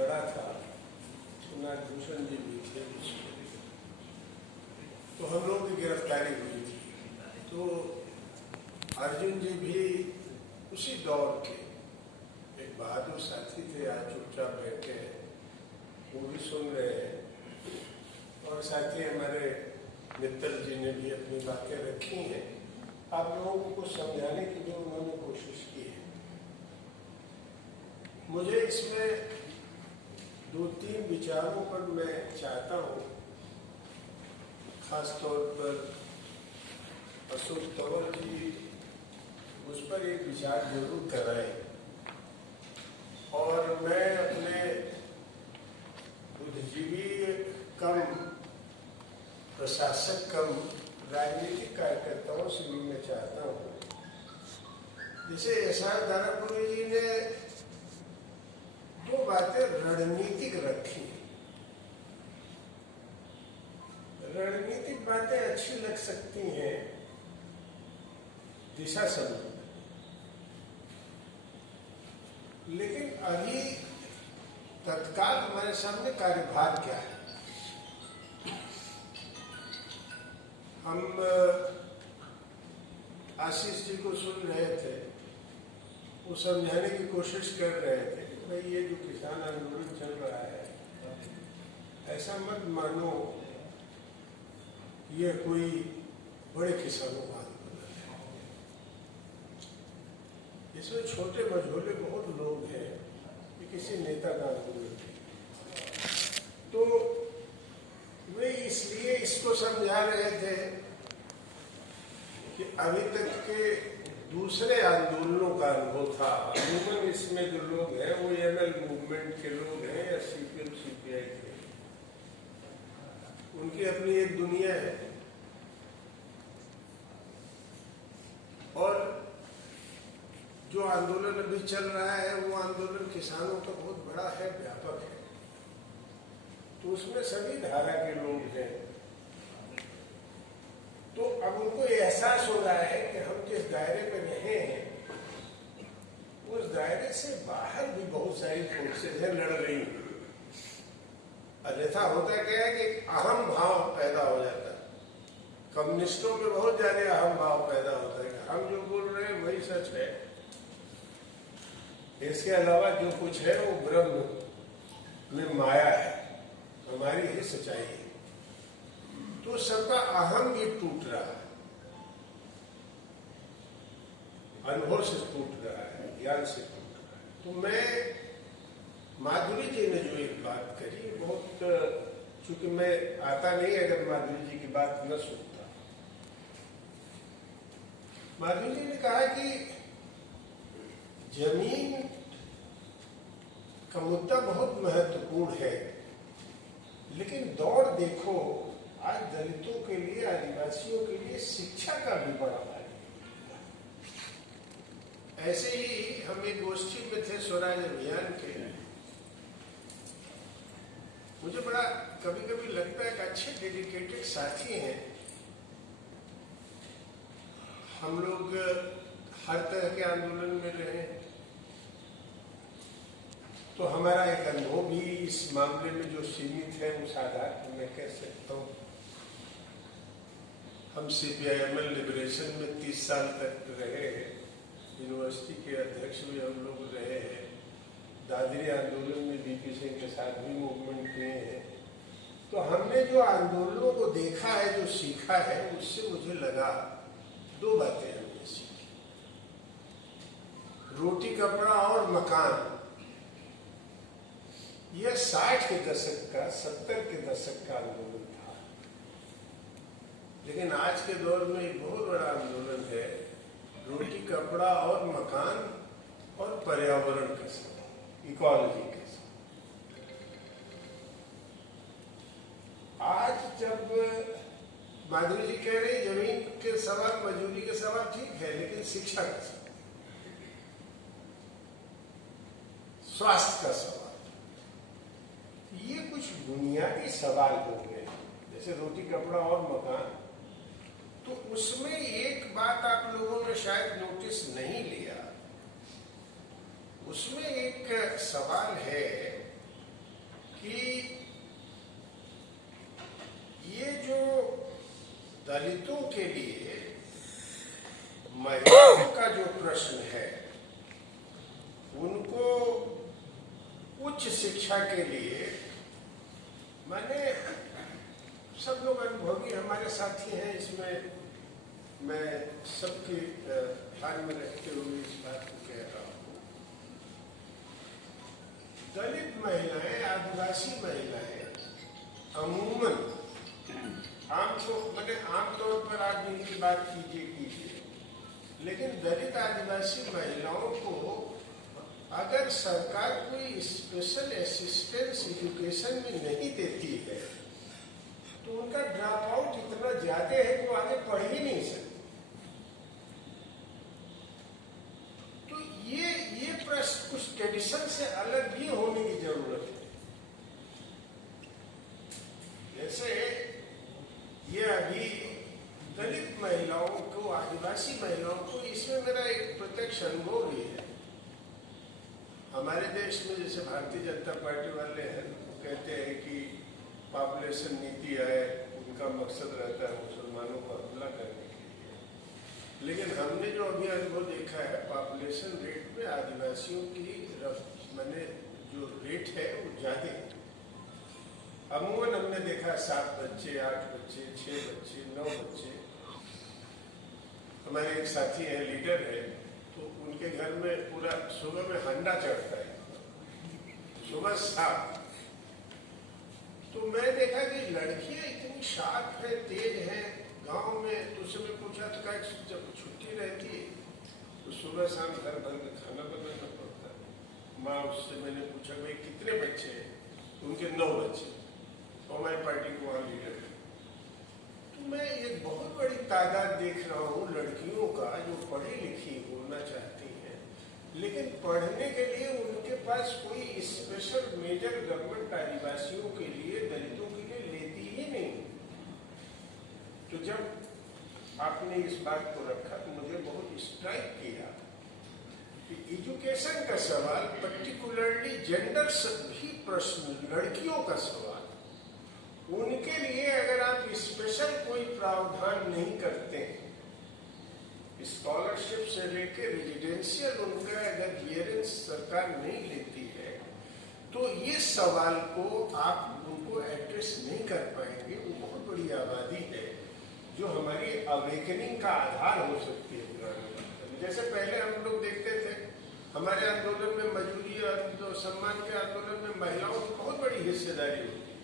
लड़ा था, नागभूषण जी भी थे उसमें, तो हम लोगों की गिरफ्तारी हुई थी। तो अर्जुन जी भी उसी दौर के एक बहादुर साथी थे, आज चुपचाप बैठे हैं, वो भी सुन रहे हैं। और साथ ही हमारे मित्तल जी ने भी अपनी बातें रखी हैं, आप लोगों को कुछ समझाने की भी उन्होंने कोशिश की है। मुझे इसमें 2-3 विचारों पर मैं चाहता हूँ, खास तौर पर अशोक तंवर जी मुझ पर एक विचार जरूर कराए, और मैं अपने बुद्धिजीवी कम प्रशासक कम राजनीतिक कार्यकर्ताओं से भी मैं चाहता हूँ, जैसे एस.आर. दानापुरी जी ने 2 बातें रणनीतिक रखी। रणनीतिक बातें अच्छी लग सकती हैं दिशा संबंधी, लेकिन अभी तत्काल हमारे सामने कार्यभार क्या है। हम आशीष जी को सुन रहे थे, वो समझाने की कोशिश कर रहे थे कि भाई ये जो किसान आंदोलन चल रहा है, ऐसा मत मानो ये कोई बड़े किसानों का आंदोलन है, इसमें छोटे मझोले बहुत लोग हैं, ये किसी नेता का आंदोलन नहीं। तो वे इसलिए इसको समझा रहे थे कि अभी तक के दूसरे आंदोलनों का अनुभव था। अमूमन इसमें जो लोग हैं वो एमएल मूवमेंट के लोग हैं या सीपीएम सीपीआई के, उनकी अपनी एक दुनिया है, और जो आंदोलन अभी चल रहा है वो आंदोलन किसानों का बहुत बड़ा है, व्यापक है, तो उसमें सभी धारा के लोग हैं। तो अब उनको एहसास हो रहा है कि हम जिस दायरे में रहे हैं उस दायरे से बाहर भी बहुत सारी फोर्सेज है लड़ रही हैं। अन्यथा होता क्या है कि अहम भाव पैदा हो जाता है, कम्युनिस्टों में बहुत ज्यादा अहम भाव पैदा होता है, हम जो बोल रहे हैं वही सच है, इसके अलावा जो कुछ है वो ब्रह्म में माया है, हमारी ही सच्चाई है। तो सबका अहम भी टूट रहा है, अनुभव से टूट रहा है, ज्ञान से टूट रहा है। तो मैं, माधुरी जी ने जो एक बात कही, बहुत, चूंकि मैं आता नहीं अगर माधुरी जी की बात न सुनता। माधुरी जी ने कहा कि जमीन का मुद्दा बहुत महत्वपूर्ण है, लेकिन दौड़ देखो आज दलितों के लिए, आदिवासियों के लिए शिक्षा का भी बड़ा भारी। ऐसे ही हम एक गोष्ठी में थे स्वराज अभियान के, मुझे बड़ा कभी कभी लगता है कि अच्छे डेडिकेटेड साथी हैं हम लोग, हर तरह के आंदोलन में रहे, तो हमारा एक अनुभव भी इस मामले में जो सीमित है उस आधार पर मैं कह सकता हूँ। हम सीपीआईएमएल लिबरेशन में 30 साल तक रहे हैं, यूनिवर्सिटी के अध्यक्ष भी हम लोग रहे हैं, दादरी आंदोलन में बीपी सिंह के साथ भी मूवमेंट किए हैं। तो हमने जो आंदोलनों को देखा है, जो सीखा है, उससे मुझे लगा 2 बातें हमने सीखी। रोटी कपड़ा और मकान, यह 60 के दशक का, 70 के दशक का आंदोलन था, लेकिन आज के दौर में एक बहुत बड़ा आंदोलन है रोटी कपड़ा और मकान और पर्यावरण का सवाल, इकोलॉजी का सवाल। आज जब माधुरी जी कह रही जमीन के सवाल, मजदूरी के सवाल ठीक है, लेकिन शिक्षा का सवाल, स्वास्थ्य का सवाल, ये कुछ बुनियादी सवाल हो गए, जैसे रोटी कपड़ा और मकान। तो उसमें एक बात आप लोगों ने शायद नोटिस नहीं लिया, उसमें एक सवाल है कि ये जो दलितों के लिए महिलाओं का जो प्रश्न है, उनको उच्च शिक्षा के लिए, माने सब लोग अनुभवी हमारे साथी हैं, इसमें मैं सबके ध्यान में रखते हुए इस बात को कह रहा हूँ। दलित महिलाएं, आदिवासी महिलाएं अमूमन आमतौर पर आप इनकी बात कीजिए, लेकिन दलित आदिवासी महिलाओं को अगर सरकार कोई स्पेशल असिस्टेंस एजुकेशन में नहीं देती है तो उनका ड्रॉप आउट इतना ज्यादा है कि वो आगे पढ़ ही नहीं सकते। तो ये प्रश्न कुछ ट्रेडिशन से अलग भी होने की जरूरत है। जैसे ये अभी दलित महिलाओं को, आदिवासी महिलाओं को, इसमें मेरा एक प्रत्यक्ष अनुभव भी है। हमारे देश में जैसे भारतीय जनता पार्टी वाले हैं, वो कहते हैं कि पॉपुलेशन नीति है, उनका मकसद रहता है मुसलमानों को हमला करने के लिए। लेकिन हमने जो अभी अनुभव देखा है, पॉपुलेशन रेट में आदिवासियों की माने जो रेट है वो ज्यादा है। अमूमन हमने देखा 7 बच्चे, 8 बच्चे, 6 बच्चे, 9 बच्चे। हमारे एक साथी है, लीडर है, तो उनके घर में पूरा सुबह में हंडा चढ़ता है, सुबह 7। तो मैं देखा कि लड़कियां इतनी शार्प है, तेज है गांव में। तो उससे मैं पूछा तो कहा जब छुट्टी रहती है तो सुबह शाम घर भर में खाना बनाना पड़ता है। माँ उससे मैंने पूछा भाई कितने बच्चे हैं? उनके 9 बच्चे। हमारी पार्टी को वहाँ लीडर है। तो मैं एक बहुत बड़ी तादाद देख रहा हूँ लड़कियों का जो पढ़ी लिखी होना चाहती हैं, लेकिन पढ़ने के लिए उनके पास कोई स्पेशल मेजर गवर्नमेंट आदिवासियों के लिए, दलितों के लिए लेती ही नहीं। तो जब आपने इस बात को रखा तो मुझे बहुत स्ट्राइक किया कि एजुकेशन का सवाल, पर्टिकुलरली जेंडर भी प्रश्न, लड़कियों का सवाल, उनके लिए अगर आप स्पेशल कोई प्रावधान नहीं करते, स्कॉलरशिप से लेकर रेजिडेंशियल उनका अगर क्लियरेंस सरकार नहीं लेती है, तो ये सवाल को आप उनको एड्रेस नहीं कर पाएंगे। वो बहुत बड़ी आबादी है जो हमारी अवेकनिंग का आधार हो सकती है पुराने। जैसे पहले हम लोग देखते थे, हमारे आंदोलन में, मजदूरी और सम्मान के आंदोलन में महिलाओं की बहुत बड़ी हिस्सेदारी होती है,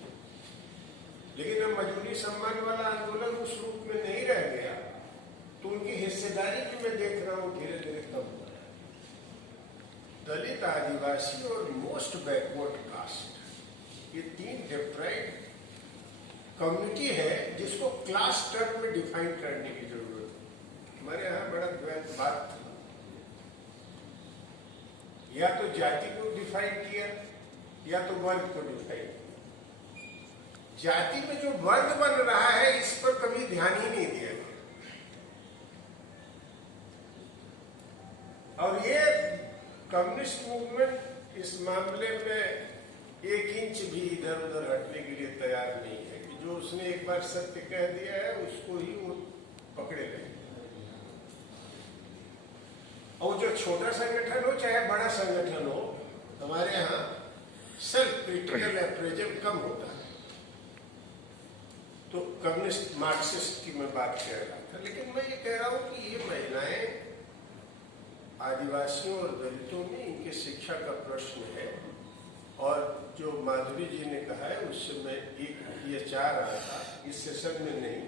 लेकिन अब मजदूरी सम्मान वाला आंदोलन उस रूप में नहीं रह गया, तो उनकी हिस्सेदारी भी मैं देख रहा हूँ धीरे धीरे कम हो रहा है। दलित, आदिवासी और मोस्ट बैकवर्ड कास्ट, ये 3 डिप्राइव्ड कम्युनिटी है जिसको क्लास टर्म में डिफाइन करने की जरूरत है। हमारे यहाँ बड़ा बात था, या तो जाति को डिफाइन किया या तो वर्ग को डिफाइन किया। जाति में जो वर्ग बन रहा है इस पर कभी ध्यान ही नहीं दिया गया। और ये कम्युनिस्ट मूवमेंट इस मामले में 1 इंच भी इधर उधर हटने के लिए तैयार नहीं है कि जो उसने एक बार सत्य कह दिया है उसको ही वो पकड़े गए। और जो छोटा संगठन हो चाहे बड़ा संगठन हो, हमारे यहाँ सेल्फ क्रिटिकल अप्रेजल कम होता है। तो कम्युनिस्ट मार्क्सिस्ट की मैं बात कह रहा था, लेकिन मैं ये कह रहा हूँ कि ये महिलाएं, आदिवासियों और दलितों में इनके शिक्षा का प्रश्न है। और जो माधुरी जी ने कहा है उससे मैं ये चाह रहा था, इस सेशन में नहीं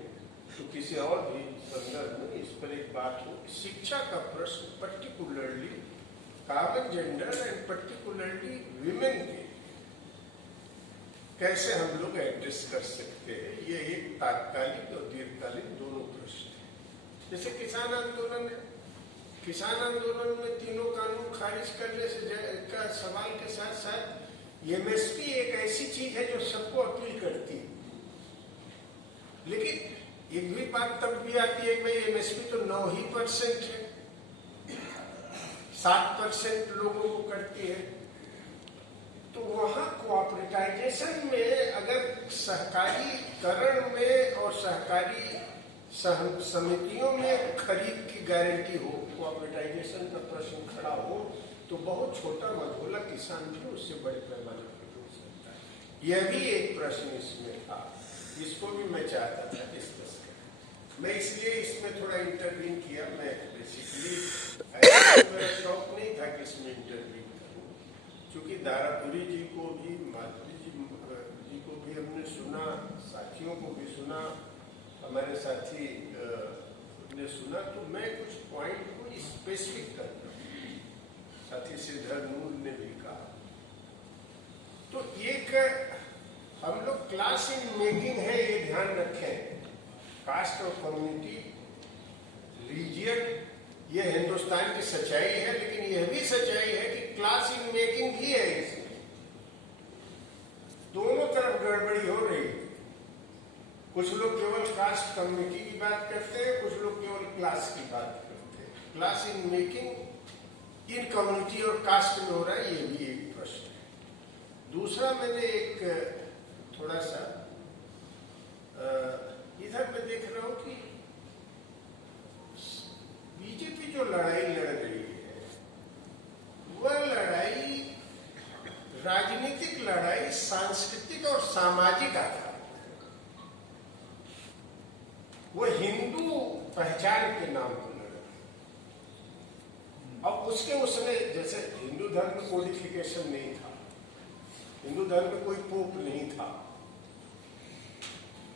तो किसी और भी संदर्भ में इस पर एक बात हो। शिक्षा का प्रश्न particularly common gender and particularly women के कैसे हम लोग एड्रेस कर सकते हैं, ये एक तात्कालिक और दीर्घकालीन दोनों प्रश्न है। जैसे किसान आंदोलन है, किसान आंदोलन में तीनों कानून खारिज करने से का सवाल के साथ साथ एमएसपी एक ऐसी चीज है जो सबको अपील करती है, लेकिन एक भी बात तब भी आती है कि एमएसपी तो 9% है, 7% लोगों को करती है। तो वहां कॉर्पोरेटाइजेशन में अगर सहकारीकरण में और सहकारी समितियों में खरीद की गारंटी हो, कॉर्पोरेटाइजेशन का प्रश्न खड़ा हो, तो बहुत छोटा मझोला किसान भी उससे बड़े पैमाने पर हो सकता है। यह भी एक प्रश्न इसमें था, इसको भी मैं चाहता था डिस्कस करना। मैं इसलिए इसमें थोड़ा इंटरव्यून किया। मैं बेसिकली मेरा शौक नहीं था कि इसमें इंटरव्यू करूँ, क्योंकि दारापुरी जी को भी, माधुरी जी को भी हमने सुना, साथियों को भी सुना, हमारे साथी ने सुना, तो मैं कुछ पॉइंट को स्पेसिफिक करता हूँ। साथी श्रीधर नूर ने भी कहा, तो एक हम लोग क्लास इन मेकिंग है, ये ध्यान रखें। कास्ट और कम्युनिटी, रीजियन, ये हिंदुस्तान की सच्चाई है, लेकिन यह भी सच्चाई है कि क्लास इन मेकिंग भी है इसमें। दोनों तरफ गड़बड़ी हो रही है। कुछ लोग केवल कास्ट कम्युनिटी की बात करते हैं, कुछ लोग केवल क्लास की बात करते हैं। Class in making in community और कास्ट में हो रहा है, ये भी एक प्रश्न है। दूसरा, मैंने एक थोड़ा सा इधर मैं देख रहा हूं कि बीजेपी जो लड़ाई लड़ रही है, वह लड़ाई राजनीतिक लड़ाई सांस्कृतिक और सामाजिक आधार, वो हिंदू पहचान के नाम पर लड़ रही है। अब उसने जैसे हिंदू धर्म में कोडिफिकेशन नहीं था, हिंदू धर्म में कोई पोप नहीं था,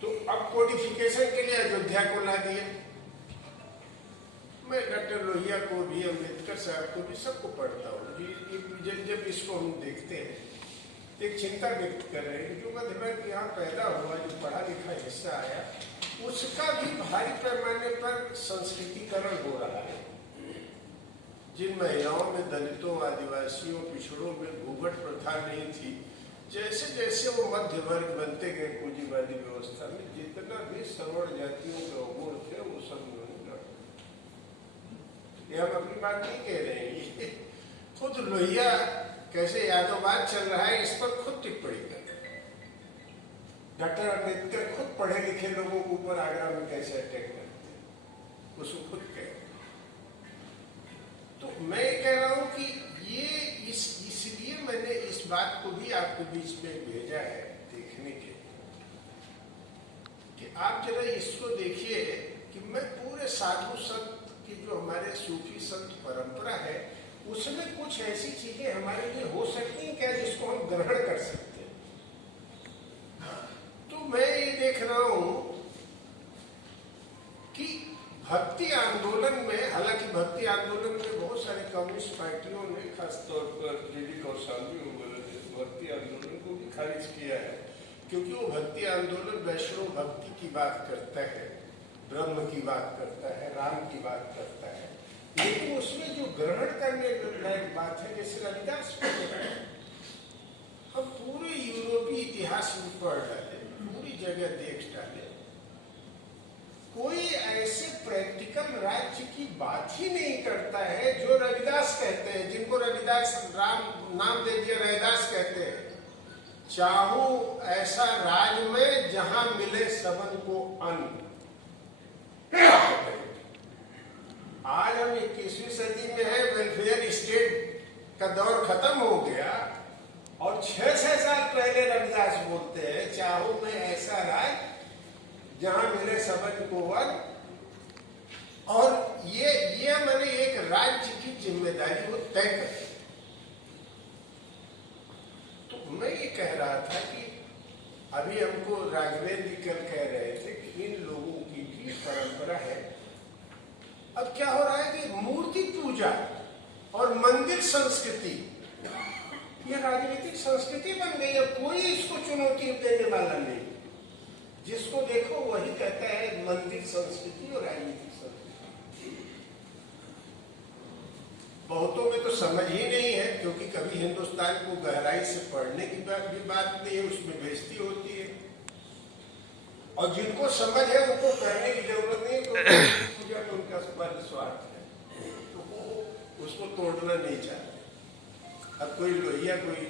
तो अब कोडिफिकेशन के लिए अयोध्या को ला दिया। मैं डॉक्टर लोहिया को भी, अम्बेडकर साहब को भी, सबको पढ़ता हूँ। जब इसको हम देखते हैं, एक चिंता व्यक्त कर रहे हैं, जो मध्यवर्ग यहाँ पैदा हुआ, जो पढ़ा लिखा हिस्सा आया, उसका भी भारी पैमाने पर संस्कृतिकरण हो रहा है। जिन महिलाओं में, दलितों, आदिवासियों, पिछड़ों में घूंघट प्रथा नहीं थी, जैसे जैसे वो मध्य वर्ग बनते गए पूंजीवादी व्यवस्था में, जितना भी सवर्ण जातियों के अवगुण थे वो सब उन्होंने, ये हम अपनी बात नहीं कह रहे हैं, खुद लोहिया कैसे यादववाद चल रहा है, इस पर खुद टिप्पणी कर रहे हैं। डॉक्टर अम्बेडकर खुद पढ़े लिखे लोगों के ऊपर आगरा में कैसे अटैक करते हैं, उसको खुद कह रहे हैं। तो मैं कह रहा हूं कि ये इसलिए मैंने इस बात को भी आपके बीच में भेजा है देखने के लिए, कि आप जरा इसको देखिए कि मैं पूरे साधु संत की जो हमारे सूफी संत परंपरा है, उसमें कुछ ऐसी चीजें हमारे लिए हो सकती हैं क्या जिसको हम ग्रहण कर सकते हैं। तो मैं ये देख रहा हूं कि भक्ति आंदोलन में, हालांकि भक्ति आंदोलन में बहुत सारे कम्युनिस्ट पार्टियों ने, खासतौर पर डीडी कौशाम्बी ने भक्ति आंदोलन को भी खारिज किया है, क्योंकि वो भक्ति आंदोलन वैष्णव भक्ति की बात करता है, ब्रह्म की बात करता है, राम की बात करता है, लेकिन उसमें जो ग्रहण करने लायक बात है, जैसे रविदास हम पूरे यूरोपीय इतिहास में पढ़ डाले, पूरी जगह देख डाले, कोई ऐसे प्रैक्टिकल राज्य की बात ही नहीं करता है जो रविदास कहते हैं, जिनको रविदास राम नाम दे दिया, रविदास कहते हैं, चाहूं ऐसा राज में जहां मिले सबन को अन्न। आज हम 21वीं सदी में है, वेलफेयर स्टेट का दौर खत्म हो गया, और 600 साल पहले रविदास बोलते हैं, चाहूं मैं ऐसा राज जहां मिले सबन को वन। और ये मैंने एक राज्य की जिम्मेदारी को तय कर। तो मैं ये कह रहा था कि अभी हमको राघवेंद्र कल कह रहे थे कि इन लोगों की भी परंपरा है। अब क्या हो रहा है कि मूर्ति पूजा और मंदिर संस्कृति ये राजनीतिक संस्कृति बन गई है। कोई इसको चुनौती देने वाला नहीं, जिसको देखो वही कहता है मंदिर संस्कृति और राजनीतिक संस्कृति। बहुतों में तो समझ ही नहीं है, क्योंकि कभी हिंदुस्तान को गहराई से पढ़ने की भी बात नहीं है, उसमें बेइज्जती होती है। और जिनको समझ है उनको करने की जरूरत नहीं, तो पूजा में उनका स्वार्थ है, तो वो उसको तोड़ना नहीं चाहते। अब कोई लोहिया कोई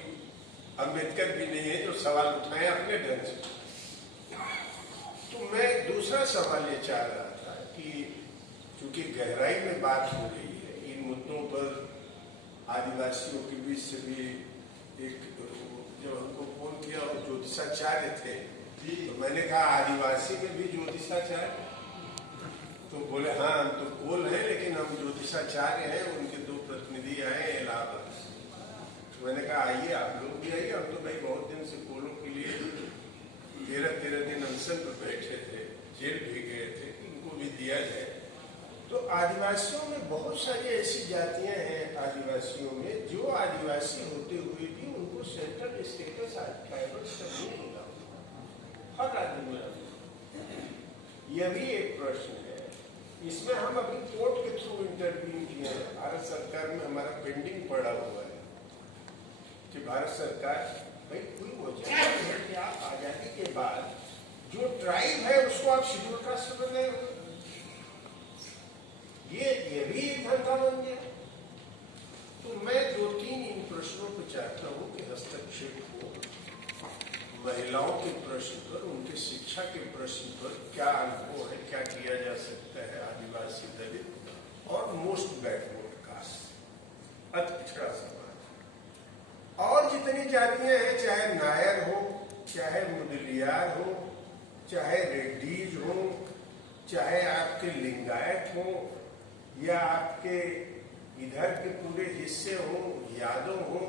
अम्बेडकर भी नहीं है जो सवाल उठाए अपने ढंग से। तो मैं दूसरा सवाल ये चाह रहा था कि चूंकि गहराई में बात हो रही है इन मुद्दों पर, आदिवासियों के बीच से भी एक जब हमको फोन किया और ज्योतिषाचार्य थे तो मैंने कहा आदिवासी में भी ज्योतिषाचार्य, तो बोले हाँ हम तो कोल हैं लेकिन हम ज्योतिषाचार्य हैं, उनके 2 प्रतिनिधि आए इलाहाबाद से। तो मैंने कहा आइए आप लोग भी आइए, हम तो भाई बहुत दिन से कोलों के लिए 13 दिन अनशन पर बैठे थे, जेल भी गए थे, इनको भी दिया जाए। तो आदिवासियों में बहुत सारी ऐसी जातियां हैं आदिवासियों में जो आदिवासी होते हुए भी उनको सेंट्रल स्टेटस ट्राइबल नहीं मिला हर आदमी में। यह भी एक प्रश्न है, इसमें हम अभी कोर्ट के थ्रू इंटरव्यू किए हैं। भारत सरकार में हमारा पेंडिंग पड़ा हुआ है कि भारत सरकार भाई कोई वजह है कि आप आजादी के बाद जो ट्राइब है उसको आप शेड्यूल कास्ट बनाए, ये भी एक धंधा बन गया। तो मैं 2-3 इन प्रश्नों पर चाहता हूँ कि हस्तक्षेप हो। महिलाओं के प्रश्न पर, उनके शिक्षा के प्रश्न पर क्या अनुभव है, क्या किया जा सकता है आदिवासी, दलित और मोस्ट बैकवर्ड कास्ट, अति पिछड़ा समाज। और जितनी जातियां हैं, चाहे नायर हो, चाहे मुदलियार हो, चाहे रेड्डीज हो, चाहे आपके लिंगायत हो, या आपके इधर के पूरे हिस्से हो, यादव हो,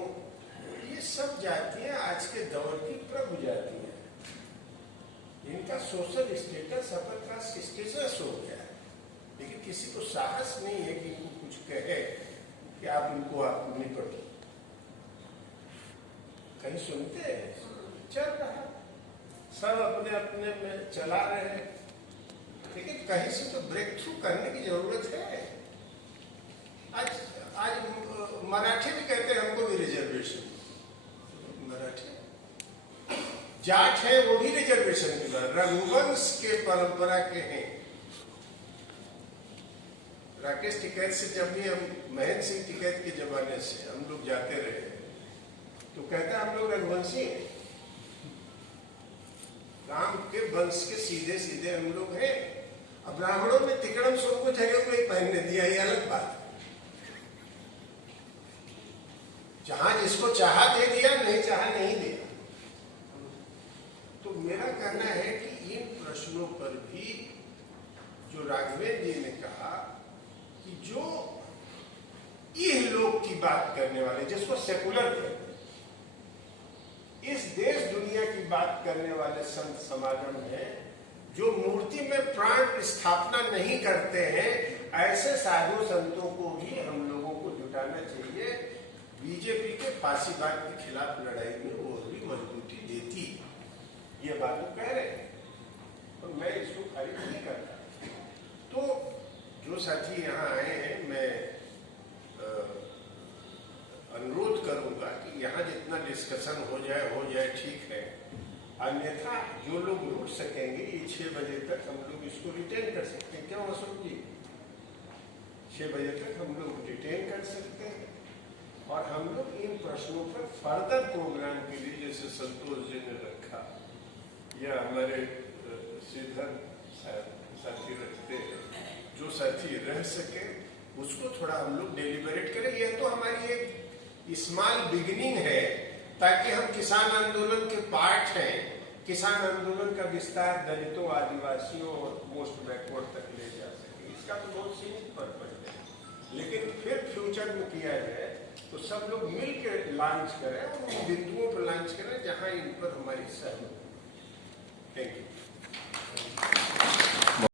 ये सब जातियां आज के दौर की प्रभु जाति हैं। इनका social status upper caste status हो गया है, लेकिन किसी को साहस नहीं है कि इनको कुछ कहे कि आप इनको आप निपटो। कहीं सुनते हैं? चल रहा, सब अपने अपने में चला रहे हैं, लेकिन कहीं से तो ब्रेक थ्रू करने की जरूरत है। आज मराठी भी कहते हैं हमको भी रिजर्वेशन, मराठी जाट है वो भी रिजर्वेशन के बाद रघुवंश के परंपरा के हैं। राकेश टिकैत से जब भी हम, महेंद्र सिंह टिकैत के जमाने से हम लोग जाते रहे तो कहता हम लोग रघुवंशी हैं, राम के वंश के सीधे सीधे हम लोग हैं। अब ब्राह्मणों में तिकड़म सबको जगह को पहनने दिया, ये अलग बात है। जहां जिसको चाहा दे दिया, नहीं चाहा नहीं दिया। तो मेरा कहना है कि इन प्रश्नों पर भी जो राघवेंद्र जी ने कहा कि जो इह लोग की बात करने वाले, जिसको सेकुलर कहते हैं, इस देश दुनिया की बात करने वाले संत समागम है, जो मूर्ति में प्राण स्थापना नहीं करते हैं, ऐसे साधु संतों को भी हम लोगों को जुटाना चाहिए। बीजेपी के फांसीवाद के खिलाफ लड़ाई में वो भी मजबूती देती, ये बात तो कह रहे हैं, और मैं इसको खारिज नहीं करता। तो जो साथी यहाँ आए हैं, मैं अनुरोध करूंगा कि यहाँ जितना डिस्कशन हो जाए ठीक है, अन्यथा जो लोग रुक सकेंगे ये 6 बजे तक हम लोग इसको रिटेन कर सकते हैं। क्यों अशोक जी? 6 बजे तक हम लोग रिटेन कर सकते हैं और हम लोग इन प्रश्नों पर फर्दर प्रोग्राम के लिए, जैसे संतोष जी ने रखा या हमारे श्रीधर साथी रखते हैं, जो साथी रह सके उसको थोड़ा हम लोग डेलिबरेट करें। यह तो हमारी एक स्मॉल बिगिनिंग है, ताकि हम किसान आंदोलन के पार्ट हैं, किसान आंदोलन का विस्तार दलितों, आदिवासियों और मोस्ट बैकवर्ड तक ले जा सके। इसका तो बहुत सीमित पर्पज है, लेकिन फिर फ्यूचर में किया जाए तो सब लोग मिलकर लॉन्च करें और उन बिंदुओं पर लॉन्च करें जहां इन पर हमारी सहमति। Thank you.